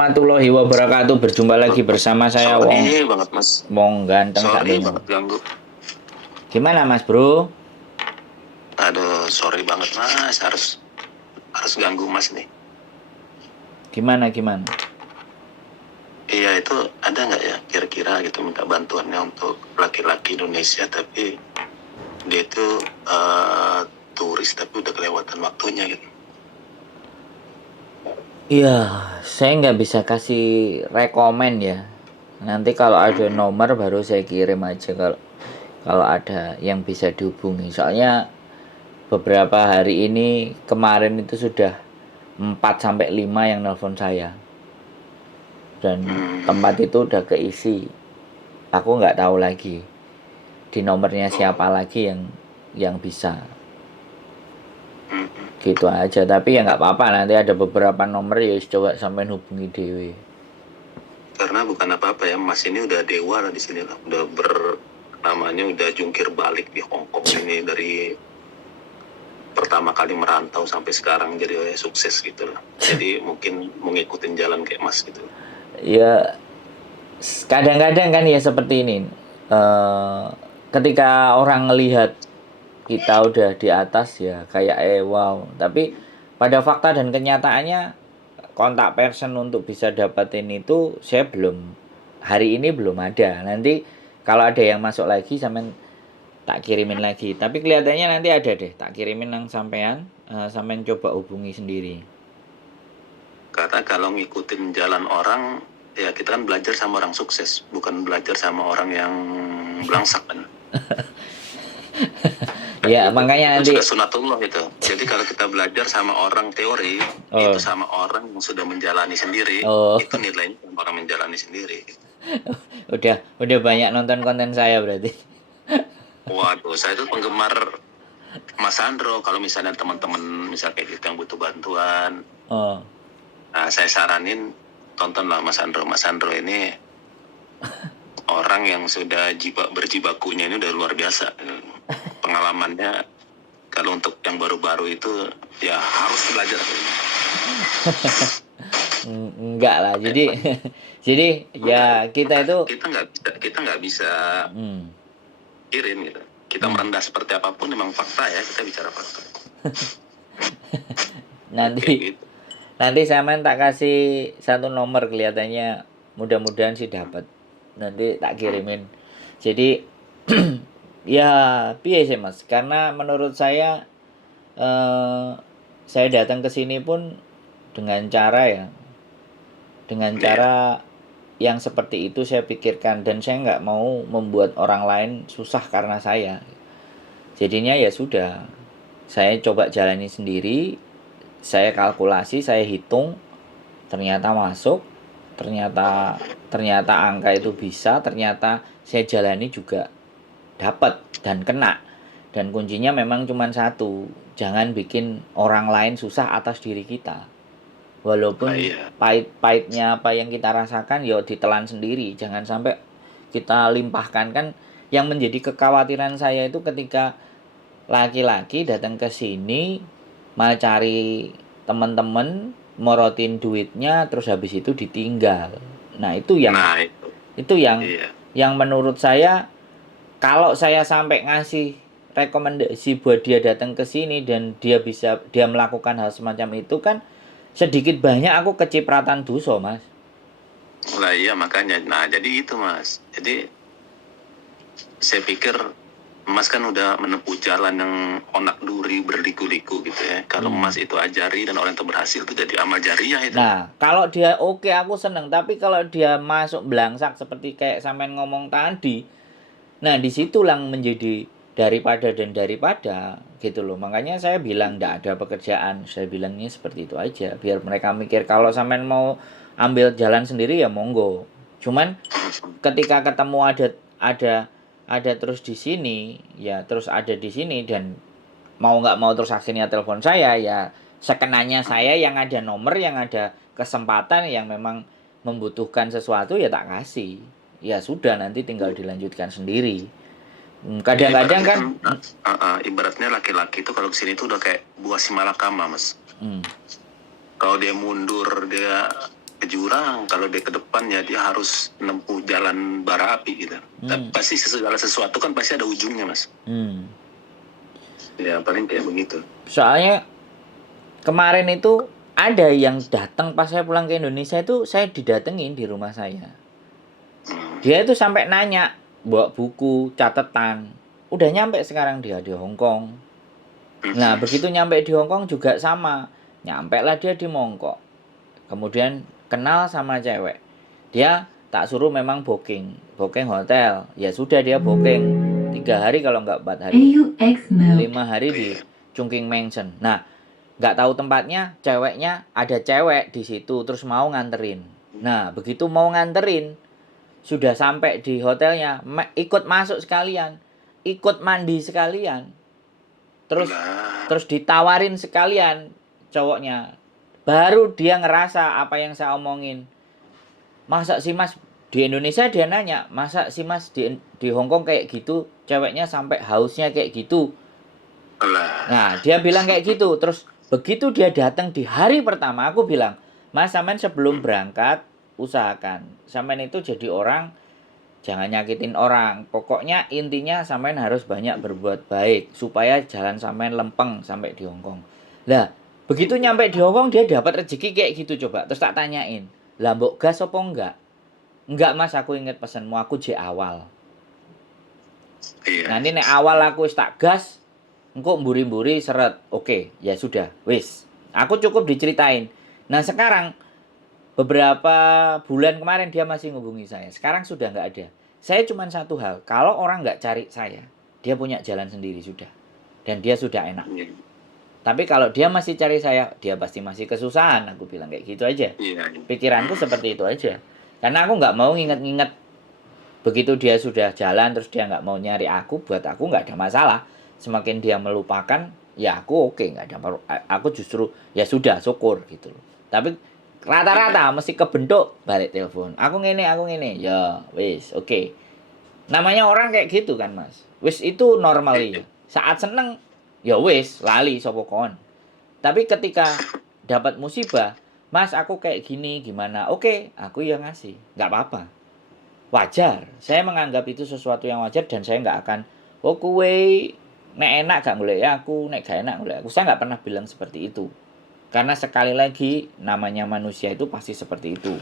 warahmatullahi wabarakatuh. Berjumpa lagi bersama saya Sorry banget mas. Wong ganteng sak Sorry donya. banget ganggu. Gimana Mas Bro? Aduh, sorry banget mas. Harus ganggu mas nih. Gimana? Iya, itu ada nggak ya kira-kira gitu minta bantuannya untuk laki-laki Indonesia, tapi dia itu turis tapi udah kelewatan waktunya gitu. Iya, saya nggak bisa kasih rekomen ya. Nanti kalau ada nomor baru saya kirim aja kalau ada yang bisa dihubungi. Soalnya beberapa hari ini kemarin itu sudah 4 sampai 5 yang nelpon saya. Dan tempat itu udah keisi. Aku nggak tahu lagi di nomornya siapa lagi yang bisa. Gitu aja, tapi ya nggak apa-apa, nanti ada beberapa nomor ya coba sampai hubungi dewe. Karena bukan apa-apa ya, mas ini udah dewa lah di sini lah, udah namanya udah jungkir balik di Hong Kong ini dari pertama kali merantau sampai sekarang jadi sukses gitu lah. Jadi mungkin mau ngikutin jalan kayak mas gitu. Ya kadang-kadang kan ya seperti ini, ketika orang ngelihat kita udah di atas ya kayak wow, tapi pada fakta dan kenyataannya kontak person untuk bisa dapetin itu saya hari ini belum ada. Nanti kalau ada yang masuk lagi sampean tak kirimin lagi, tapi kelihatannya nanti ada deh, tak kirimin yang sampean coba hubungi sendiri. Karena kalau ngikutin jalan orang ya kita kan belajar sama orang sukses, bukan belajar sama orang yang belangsak kan. Ya makanya nanti sudah sunatullah itu. Jadi kalau kita belajar sama orang teori, itu sama orang yang sudah menjalani sendiri, itu nilainya orang menjalani sendiri. udah banyak nonton konten saya berarti. Waduh, saya itu penggemar Mas Sandro. Kalau misalnya teman-teman misalnya kayak gitu yang butuh bantuan, nah saya saranin tontonlah Mas Sandro. Mas Sandro ini orang yang sudah berjibakunya ini udah luar biasa. Pengalamannya kalau untuk yang baru-baru itu ya harus belajar. Enggak lah, jadi ya kita nggak bisa kirim gitu. Kita merendah seperti apapun memang fakta ya, kita bicara fakta. Nanti saya tak kasih satu nomor, kelihatannya mudah-mudahan sih dapat. Nanti tak kirimin. Jadi ya piye sih Mas, karena menurut saya saya datang ke sini pun dengan cara yang seperti itu saya pikirkan, dan saya nggak mau membuat orang lain susah karena saya. Jadinya ya sudah, saya coba jalani sendiri, saya kalkulasi, saya hitung, ternyata masuk, ternyata angka itu bisa, ternyata saya jalani juga dapat dan kena. Dan kuncinya memang cuma satu, jangan bikin orang lain susah atas diri kita. Walaupun pahit-pahitnya apa yang kita rasakan ya ditelan sendiri, jangan sampai kita limpahkan. Kan yang menjadi kekhawatiran saya itu ketika laki-laki datang ke sini mau cari teman-teman, morotin duitnya, terus habis itu ditinggal. Nah itu yang menurut saya, kalau saya sampai ngasih rekomendasi buat dia datang ke sini dan dia melakukan hal semacam itu, kan sedikit banyak aku kecipratan dosa Mas. Lah iya makanya, nah jadi itu Mas. Jadi saya pikir Mas kan udah menempuh jalan yang onak duri berliku-liku gitu ya. Kalau Mas itu ajari dan orang itu berhasil, itu jadi amal jariah itu. Nah kalau dia oke, aku seneng. Tapi kalau dia masuk belangsak seperti kayak sampean ngomong tadi, nah disitulah menjadi daripada gitu loh. Makanya saya bilang enggak ada pekerjaan, saya bilangnya seperti itu aja, biar mereka mikir kalau sampean mau ambil jalan sendiri ya monggo. Cuman ketika ketemu ada terus di sini, ya terus ada di sini, dan mau nggak mau terus akhirnya telepon saya, ya sekenanya saya yang ada nomor, yang ada kesempatan, yang memang membutuhkan sesuatu ya tak kasih. Ya sudah, nanti tinggal dilanjutkan sendiri. Kadang-kadang kan ibaratnya laki-laki itu kalau kesini tuh udah kayak buah si malakama Mas. Kalau dia mundur, dia ke jurang, kalau dia ke depannya dia harus menempuh jalan bara api gitu. Tapi pasti segala sesuatu kan pasti ada ujungnya, Mas. Ya paling kayak begitu. Soalnya kemarin itu ada yang datang pas saya pulang ke Indonesia itu, saya didatengin di rumah saya. Dia itu sampai nanya, bawa buku, catatan. Udah nyampe sekarang dia di Hong Kong. Nah, begitu nyampe di Hong Kong juga sama. Nyampe lah dia di Mongkok. Kemudian kenal sama cewek. Dia tak suruh memang booking hotel. Ya sudah dia booking 3 hari kalau nggak 4 hari. 5 hari di Chungking Mansion. Nah, nggak tahu tempatnya, ceweknya ada cewek di situ terus mau nganterin. Nah, begitu mau nganterin, sudah sampai di hotelnya, ikut masuk sekalian, ikut mandi sekalian. Terus ditawarin sekalian cowoknya. Baru dia ngerasa apa yang saya omongin. Masa sih Mas di Indonesia dia nanya, masa sih Mas di Hong Kong kayak gitu, ceweknya sampai hausnya kayak gitu. Nah, dia bilang kayak gitu. Terus begitu dia datang di hari pertama, aku bilang, Mas sampean sebelum berangkat usahakan sampean itu jadi orang, jangan nyakitin orang. Pokoknya intinya sampean harus banyak berbuat baik supaya jalan sampean lempeng sampai di Hong Kong. Lah, begitu nyampe di Hong Kong dia dapat rezeki kayak gitu coba. Terus tak tanyain, lah mbok gas apa enggak? Enggak Mas, aku inget pesanmu, aku je awal. Nanti nek awal aku tak gas, engko mburi-mburi seret. Oke, ya sudah, wis. Aku cukup diceritain. Nah sekarang beberapa bulan kemarin dia masih ngubungi saya. Sekarang sudah nggak ada. Saya cuma satu hal, kalau orang nggak cari saya, dia punya jalan sendiri sudah. Dan dia sudah enak. Tapi kalau dia masih cari saya, dia pasti masih kesusahan. Aku bilang kayak gitu aja. Pikiranku seperti itu aja. Karena aku nggak mau nginget-nginget. Begitu dia sudah jalan, terus dia nggak mau nyari aku, buat aku nggak ada masalah. Semakin dia melupakan, ya aku oke, nggak ada. Aku justru ya sudah syukur gitu loh. Tapi rata-rata mesti kebentuk balik telepon. Aku ngene, ya wis oke. Namanya orang kayak gitu kan Mas. Wis itu normally. Saat seneng, ya wis lali sapa kon. Tapi ketika dapat musibah, Mas aku kayak gini gimana? Oke, aku yang ngasih, nggak apa-apa. Wajar. Saya menganggap itu sesuatu yang wajar dan saya nggak akan, oh kue nek enak gak golek aku, nek gak enak golek aku. Saya nggak pernah bilang seperti itu. Karena sekali lagi namanya manusia itu pasti seperti itu.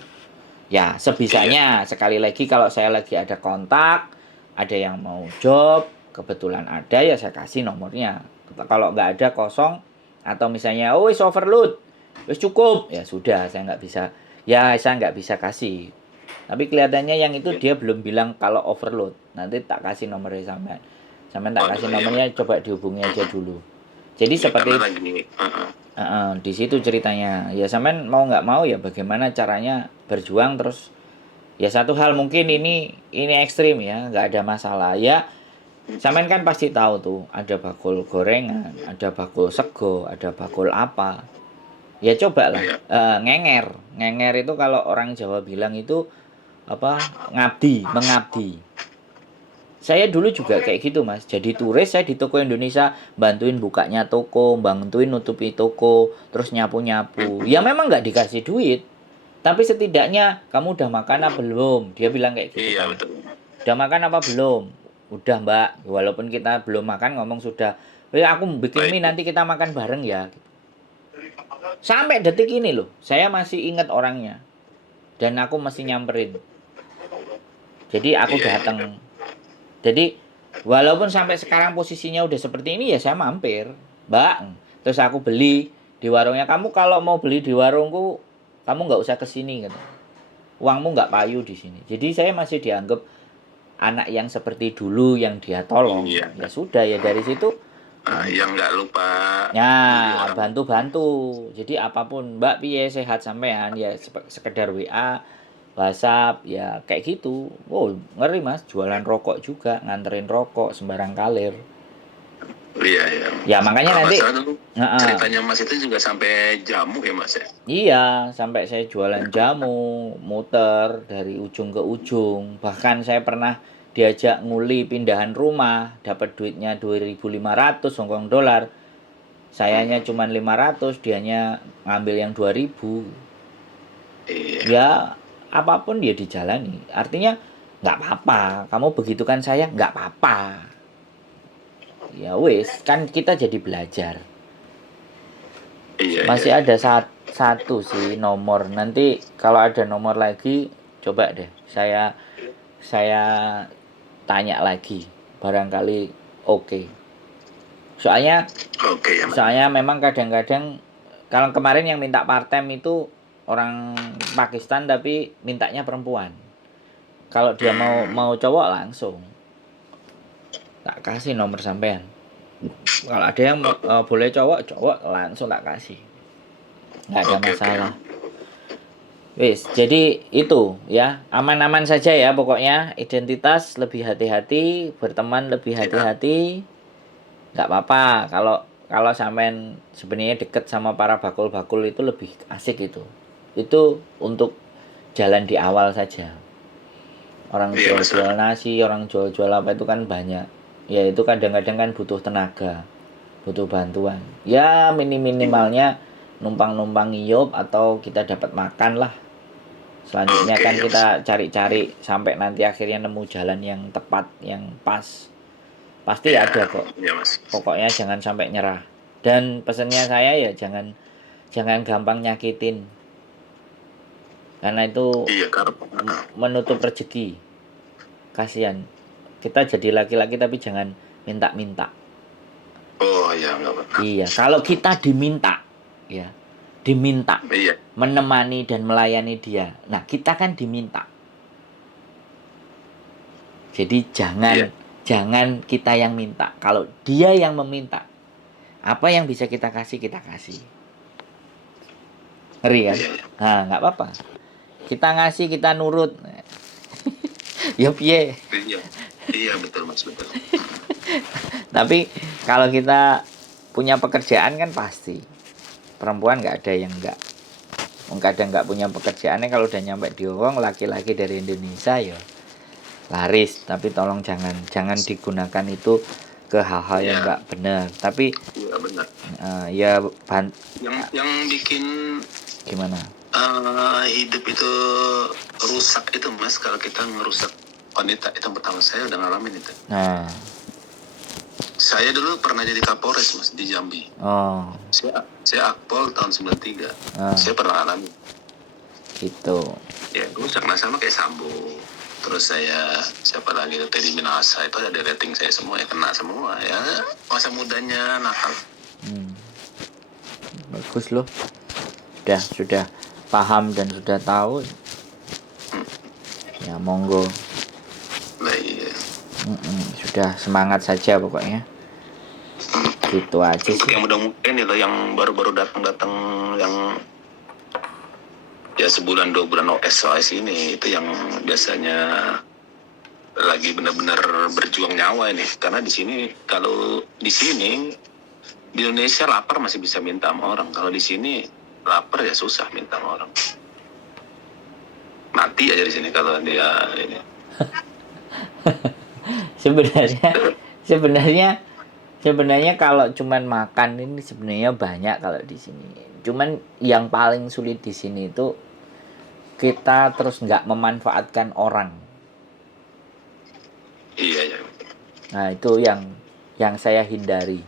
Ya sebisanya sekali lagi kalau saya lagi ada kontak, ada yang mau job, kebetulan ada ya saya kasih nomornya. Kalau nggak ada kosong atau misalnya oh wis overload, wis cukup, ya sudah saya nggak bisa kasih. Tapi kelihatannya yang itu dia belum bilang kalau overload. Nanti tak kasih nomornya sampean. Sampean tak kasih nomornya, coba dihubungi aja dulu. Jadi seperti di situ ceritanya. Ya sampean mau nggak mau ya bagaimana caranya berjuang terus. Ya satu hal mungkin ini ekstrim ya, nggak ada masalah. Ya sampean kan pasti tahu tuh ada bakul gorengan, ada bakul sego, ada bakul apa. Ya coba lah ngenger itu kalau orang Jawa bilang itu apa, mengabdi. Saya dulu juga kayak gitu Mas, jadi turis saya di toko Indonesia, bantuin bukanya toko, bantuin nutupi toko, terus nyapu-nyapu. Ya memang nggak dikasih duit, tapi setidaknya kamu udah makan apa belum, dia bilang kayak gitu. Iya betul. Udah makan apa belum? Udah Mbak, walaupun kita belum makan ngomong sudah, aku bikin mie nanti kita makan bareng ya. Sampai detik ini loh, saya masih ingat orangnya. Dan aku masih nyamperin. Jadi aku datang. Jadi walaupun sampai sekarang posisinya udah seperti ini ya saya mampir, Mbak. Terus aku beli di warungnya. Kamu kalau mau beli di warungku, kamu nggak usah kesini gitu. Uangmu nggak payu di sini. Jadi saya masih dianggap anak yang seperti dulu yang dia tolong. Ya sudah ya dari situ. Yang nggak lupa. Ya bantu-bantu. Jadi apapun Mbak piye sehat sampean ya sekedar WA. WhatsApp ya kayak gitu. Oh ngeri Mas, jualan rokok juga, nganterin rokok sembarang kalir. Iya. Ya makanya nanti ceritanya Mas itu juga sampai jamu ya Mas ya? Iya, sampai saya jualan jamu, muter dari ujung ke ujung. Bahkan saya pernah diajak nguli pindahan rumah, dapat duitnya 2.500 Hongkong dolar. Sayanya cuma 500, dianya ngambil yang 2.000. Iya. Ya apapun dia dijalani. Artinya nggak apa-apa. Kamu begitu kan saya, nggak apa-apa. Ya wis, kan kita jadi belajar. Iya, Masih iya, ada iya. satu sih nomor. Nanti kalau ada nomor lagi, coba deh saya tanya lagi. Barangkali oke. Soalnya Oke ya, Mas. soalnya memang kadang-kadang kalau kemarin yang minta part-time itu orang Pakistan tapi mintanya perempuan. Kalau dia mau cowok langsung tak kasih nomor sampean. Kalau ada yang Oke, boleh cowok langsung tak kasih. Nggak ada oke, oke. masalah. Wis, jadi itu ya, aman-aman saja ya pokoknya. Identitas lebih hati-hati, berteman lebih Ya, hati-hati. Nggak apa-apa kalau kalau sampean sebenarnya deket sama para bakul-bakul itu lebih asik itu. Itu untuk jalan di awal saja. Orang iya, Mas. jual-jual nasi, orang jual-jual apa itu kan banyak. Ya itu kadang-kadang kan butuh tenaga, butuh bantuan. Ya minim-minimalnya numpang-numpang ngiyup atau kita dapat makan lah. Selanjutnya Oke, kan ya, Mas. kita cari-cari sampai nanti akhirnya nemu jalan yang tepat, yang pas. Pasti Iya, ada kok. iya, Mas. Pokoknya jangan sampai nyerah. Dan pesannya saya ya jangan jangan gampang nyakitin. Karena itu Iya, karena menutup rezeki. Kasihan. Kita jadi laki-laki tapi jangan minta-minta. oh ya, nggak pernah. Iya, kalau kita diminta, ya, diminta Iya, menemani dan melayani dia. Nah, kita kan diminta. Jadi iya, jangan kita yang minta. Kalau dia yang meminta, apa yang bisa kita kasih kita kasih. Ngeri kan? iya, iya. Nah, nggak apa-apa. Kita ngasih, kita nurut. Ya piye. Iya, iya, betul, Mas, betul. Tapi kalau kita punya pekerjaan kan pasti. Perempuan nggak ada yang nggak. Kadang nggak punya pekerjaannya kalau udah nyampe di Hongkong, laki-laki dari Indonesia ya laris. Tapi tolong jangan digunakan itu ke hal-hal yang Iya, nggak benar. Tapi iya, benar. ya Yang bikin gimana? hidup itu rusak itu, Mas, kalau kita ngerusak wanita. Itu yang pertama, saya udah ngalamin itu. Nah, Saya dulu pernah jadi Kapolres, Mas, di Jambi. oh, Saya akpol tahun 93. Saya pernah alami. gitu. Ya, rusak. Nah, sama kayak Sambo. Terus siapa lagi, Teddy Minasa, itu ada di rating saya semua, ya kena semua. Ya, masa mudanya nakal. Bagus loh. Sudah paham dan sudah tahu. Ya monggo. Nah, iya. Sudah semangat saja pokoknya. Gitu aja Untuk sih. yang muda-muda ini loh, yang baru-baru datang yang ya sebulan 2 bulan OS ini, itu yang biasanya lagi benar-benar berjuang nyawa ini. Karena di sini, kalau di sini di Indonesia lapar masih bisa minta sama orang. Kalau di sini lapar ya susah minta sama orang. Mati aja di sini kalau dia ini. sebenarnya kalau cuman makan ini sebenarnya banyak kalau di sini. Cuman yang paling sulit di sini itu kita terus nggak memanfaatkan orang. Iya, iya. Nah itu yang saya hindari.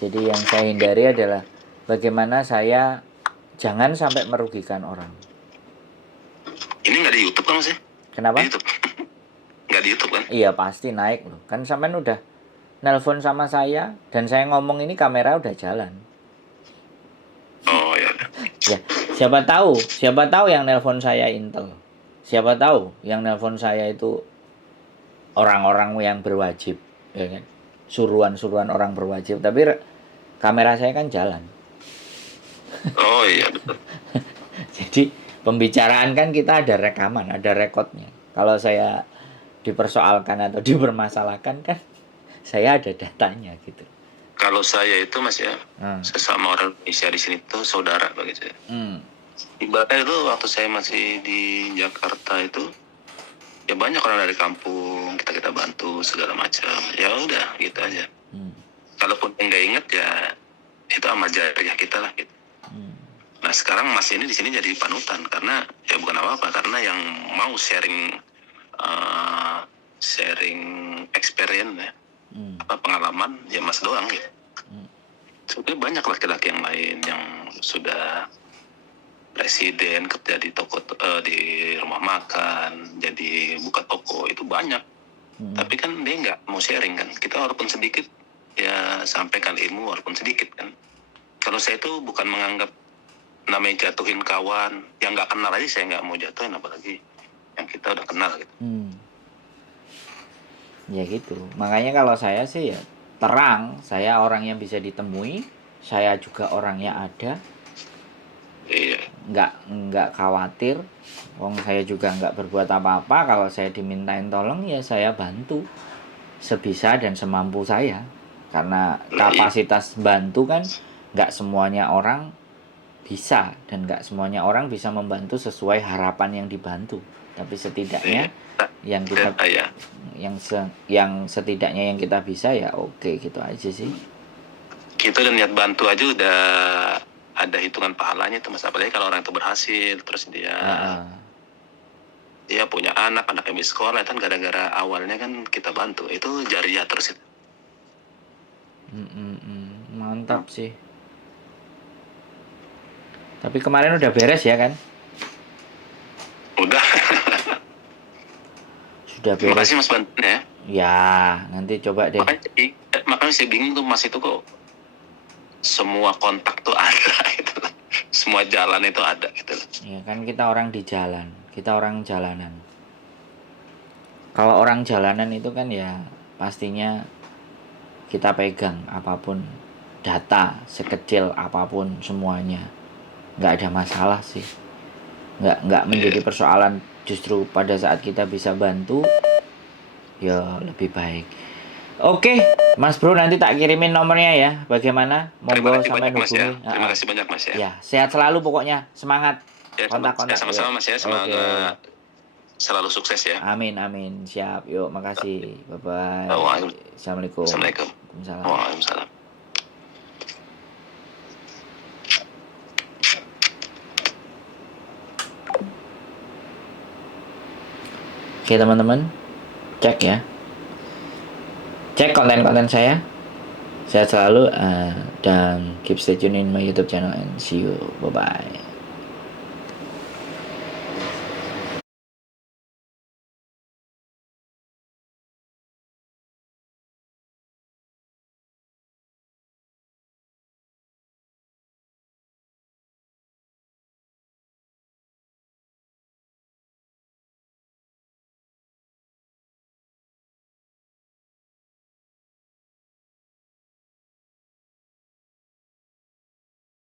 Jadi yang saya hindari adalah bagaimana saya jangan sampai merugikan orang. Ini nggak di YouTube kan, Mas ya? Kenapa? Di YouTube. Nggak di YouTube kan? Iya pasti naik loh. Kan sampean udah nelpon sama saya dan saya ngomong ini kamera udah jalan. Oh ya. Ya, siapa tahu yang nelpon saya Intel. Siapa tahu yang nelpon saya itu orang-orang yang berwajib, ya kan? Suruhan-suruhan orang berwajib, tapi kamera saya kan jalan. Oh iya, betul. Jadi pembicaraan kan kita ada rekaman, ada rekodnya. Kalau saya dipersoalkan atau dipermasalahkan kan saya ada datanya gitu. Kalau saya itu, Mas ya, sesama orang Indonesia di sini tuh saudara bagi saya. Ibaratnya itu waktu saya masih di Jakarta itu, ya banyak orang dari kampung, kita bantu segala macam. Ya udah gitu aja. Kalaupun nggak inget ya itu amal jariah kita lah gitu. Nah sekarang Mas ini di sini jadi panutan karena ya bukan apa-apa, karena yang mau sharing sharing experience ya, pengalaman ya Mas doang gitu. Sebenarnya banyak laki-laki yang lain yang sudah presiden, kerja di toko, di rumah makan, jadi buka toko, itu banyak. Tapi kan dia nggak mau sharing kan. Kita walaupun sedikit ya sampaikan ilmu walaupun sedikit kan. Kalau saya itu bukan menganggap namanya jatuhin kawan yang nggak kenal aja, saya nggak mau jatuhin, apalagi yang kita udah kenal gitu. Ya gitu. Makanya kalau saya sih ya terang, saya orang yang bisa ditemui, saya juga orangnya ada. Iya. Nggak khawatir. Wong saya juga nggak berbuat apa-apa. Kalau saya dimintain tolong ya saya bantu sebisa dan semampu saya. Karena kapasitas bantu kan nggak semuanya orang bisa, dan nggak semuanya orang bisa membantu sesuai harapan yang dibantu. Tapi setidaknya yang kita yang setidaknya yang kita bisa ya oke, gitu aja sih. Kita udah niat bantu aja udah ada hitungan pahalanya tuh Mas, apalagi kalau orang itu berhasil terus dia punya anak yang habis sekolah kan gara-gara awalnya kan kita bantu, itu jariah terus itu. Mantap sih. Tapi kemarin udah beres ya kan? Udah. Sudah beres. Makasih Mas bantunya ya. Ya, nanti coba deh. Makanya saya bingung tuh Mas, itu kok semua kontak tuh ada gitu. Semua jalan itu ada gitu. Ya kan kita orang di jalan, kita orang jalanan. Kalau orang jalanan itu kan ya pastinya kita pegang apapun, data sekecil apapun semuanya. Nggak ada masalah sih. Nggak menjadi persoalan, justru pada saat kita bisa bantu ya lebih baik. Oke, Mas Bro, nanti tak kirimin nomornya ya. Bagaimana? Monggo sampai hubungi. Terima kasih banyak Mas ya. Ya, sehat selalu pokoknya. Semangat. Ya, kontak-kontak. Sama-sama Mas ya. Semoga selalu sukses ya. Amin. Siap. Yuk, makasih. Bye-bye. Assalamualaikum. Waalaikumsalam. Oke teman-teman, cek ya. Cek konten-konten saya. Sehat selalu dan keep stay tune in my YouTube channel and see you. Bye-bye.